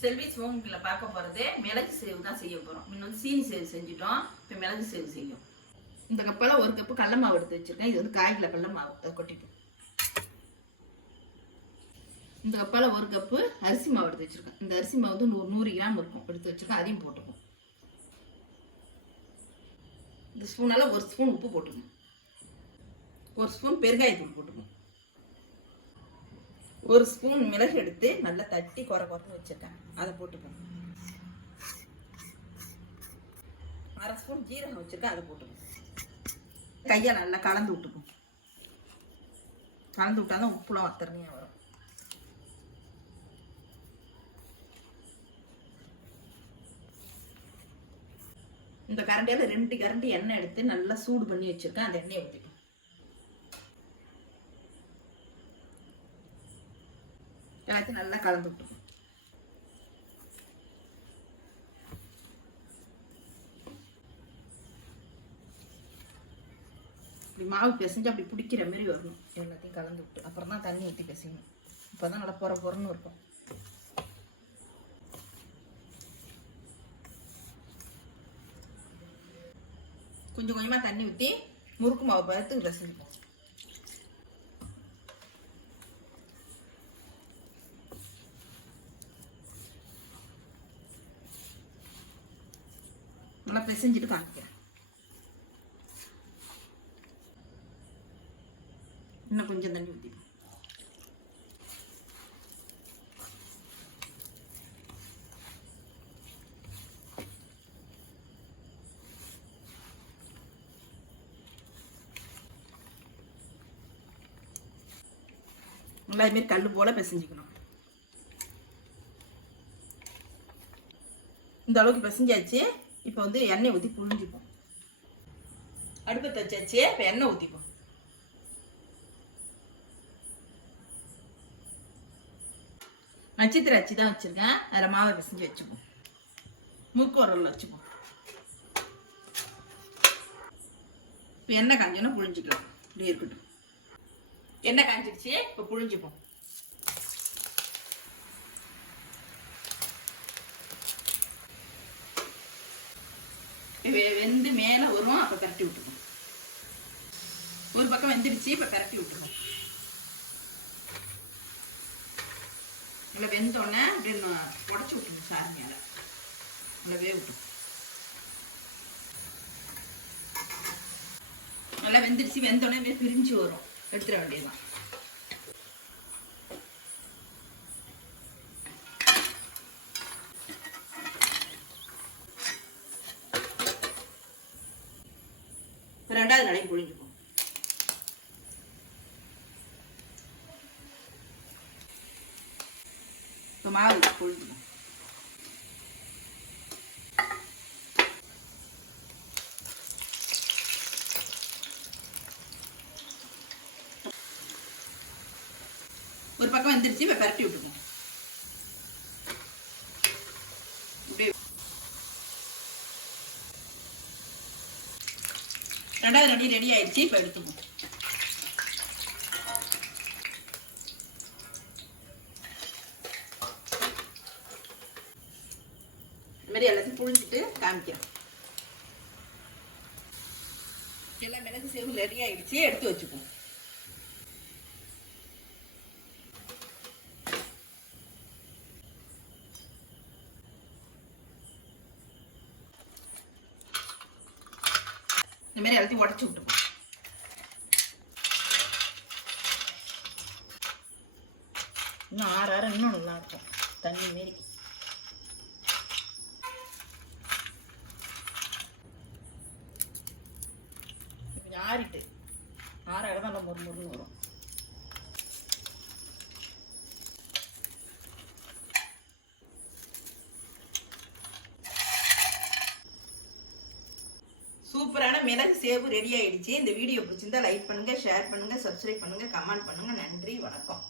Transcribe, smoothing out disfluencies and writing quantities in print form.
செல்வி சோங்கில பார்க்க போறது மிளகு சேவு தான் செய்ய போறோம். முன்ன சீனி சேவு செஞ்சுட்டோம், இப்போ மிளகு சேவு செய்யும். இந்த கப்பால 1 கப்பு கடலை மாவு எடுத்து வச்சிருக்கேன். இது வந்து 1/4 கிலோ கடலை மாவு. அதை கொட்டிப்போம். இந்த கப்பால 1 கப்பு அரிசி மாவு எடுத்து வச்சிருக்கேன். இந்த அரிசி மாவு வந்து 100 கிராம் இருக்கும் எடுத்து வச்சிருக்கேன். அதையும் போட்டுப்போம். இந்த ஸ்பூனால 1 ஸ்பூன் உப்பு போட்டுக்கணும். 1 ஸ்பூன் பெருங்காயத்தூள் போட்டுக்கணும். 1 ஸ்பூன் மிளகு எடுத்து நல்லா தட்டி குறைன்னு வச்சிருக்கேன். அதை போட்டுக்கணும். 1/2 ஸ்பூன் ஜீரகம் வச்சிருக்கேன். அதை போட்டுக்கணும். கையை நல்லா கலந்து விட்டுக்கும். கலந்து விட்டாதான் உப்புலாம் வத்தரணையாக வரும். இந்த கரண்டியால் 2 கரண்டி எண்ணெய் எடுத்து நல்லா சூடு பண்ணி வச்சிருக்கேன். அந்த எண்ணெயை ஊற்றிக்கும். எல்லாத்தையும் நல்லா கலந்து விட்டுக்கும். இப்படி மாவு பிசைஞ்சு அப்படி பிடிக்கிற மாதிரி வரணும். எல்லாத்தையும் கலந்து விட்டு அப்புறம் தான் தண்ணி ஊற்றி பிசையணும். இப்போ தான் நல்லா பொறன்னு இருக்கும். கொஞ்சம் கொஞ்சமாக தண்ணி ஊற்றி முறுக்கு மாவு பார்த்து பிசைஞ்சுப்போம். நல்லா பிசைஞ்சிட்டு காமிக்கிறேன். இன்னும் கொஞ்சம் தண்ணி ஊற்றிப்போம். நல்லா இதுமாரி கல் போல பிசைஞ்சிக்கணும். இந்த அளவுக்கு பிசைஞ்சாச்சு. இப்போ வந்து எண்ணெய் ஊற்றி புழிஞ்சிப்போம். அடுப்பத்தை வச்சாச்சு. இப்போ எண்ணெய் ஊற்றிப்போம். நட்சத்திர அச்சு தான் வச்சுருக்கேன். அதில் மாவை பிசைஞ்சு வச்சுப்போம். முறுக்கு உரல்ல வச்சுப்போம். இப்போ எண்ணெய் காஞ்சோன்னா புழிஞ்சிக்கலாம். இப்படி இருக்கட்டும். எண்ணெய் காஞ்சிடுச்சு. இப்போ புழிஞ்சிப்போம். வெந்து மேலே வரும். அப்போ கரட்டி விட்டுருவோம். ஒரு பக்கம் வெந்துடுச்சு. இப்போ கரட்டி விட்டுருவோம். நல்லா வெந்தோடனே அப்படின்னு உடச்சி விட்டுருவோம். சாரி மேலே நல்லா வேவிட்டோம். நல்லா வெந்துடுச்சு. வெந்தோடனே பிரிஞ்சு வரும். எடுத்துட வேண்டியதுதான். ரெண்டாவது நாளைக்கு புழிஞ்சுப்போம். இப்போ மாவு புழிஞ்சுப்போம். ஒரு பக்கம் வந்துருச்சு. இப்போ பரட்டி விட்டுப்போம். ரெண்டாவது ரெடி ஆயிடுச்சு. இப்போ எடுத்துப்போம். இந்த மாதிரி எல்லாத்தையும் புழிஞ்சிட்டு காமிக்கிறேன். எல்லாம் மிளகு சேவு ரெடி ஆயிடுச்சு. எடுத்து வச்சுப்போம். இந்த மாதிரி எல்லாத்தையும் உடச்சி விட்டுப்போம். இன்னும் ஆற இன்னும் நல்லா இருக்கும். தண்ணி மாரி கொஞ்சம் ஆறிட்டு ஆற தான் நல்லா முறுமுறுன்னு வரும். சூப்பரான மிளகு சேவு ரெடி ஆயிடுச்சு. இந்த வீடியோ பிடிச்சிருந்தா லைக் பண்ணுங்க, ஷேர் பண்ணுங்க, சப்ஸ்கிரைப் பண்ணுங்க, கமெண்ட் பண்ணுங்க. நன்றி, வணக்கம்.